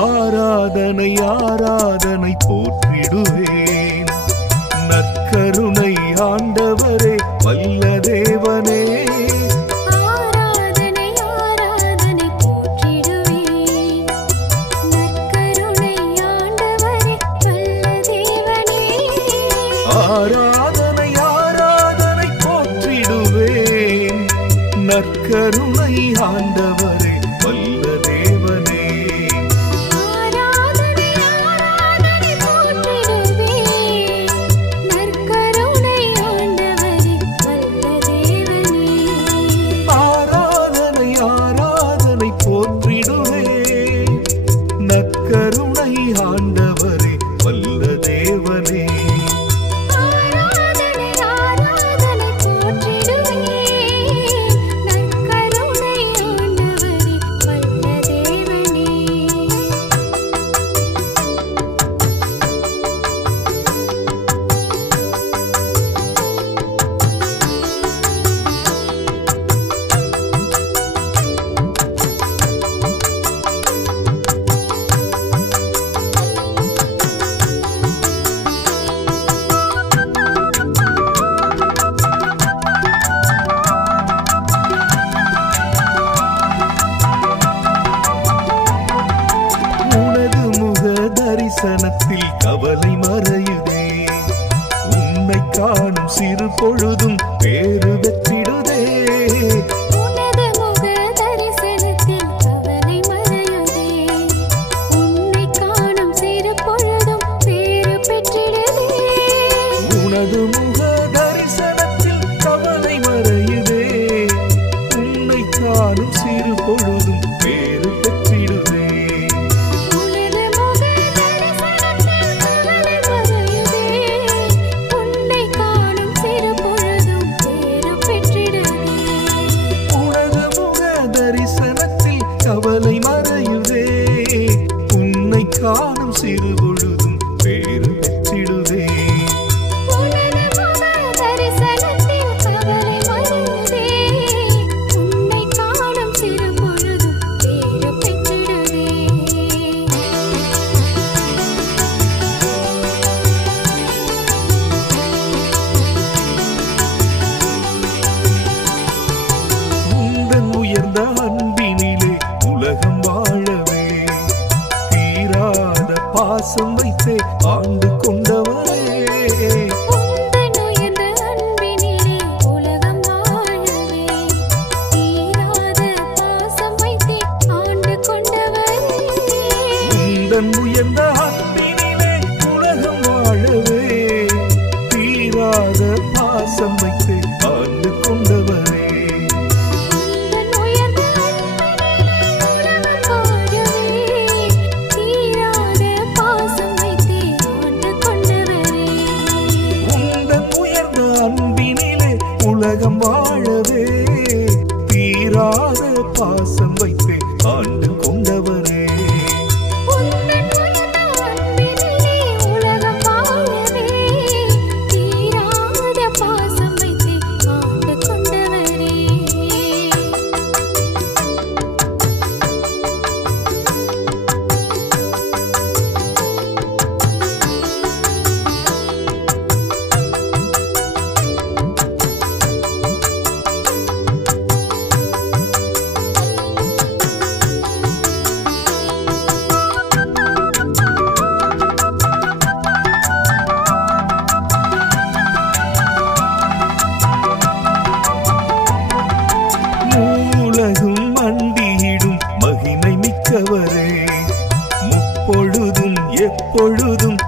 ஆராதனை ஆராதனை போற்றிடுவேன். நற்கருணை ஆண்டவரே வல்ல தேவனே ஆராதனை ஆராதனை போற்றிடுவேன். நற்கருணை ஆண்டவரே எப்பொழுதும் வேறு வெற்றிட காது பாச எப்பொழுதும்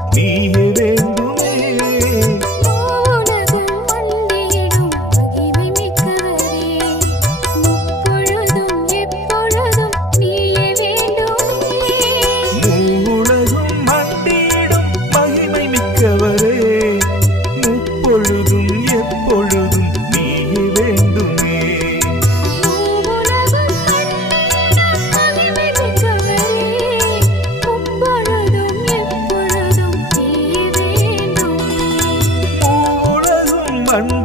மண்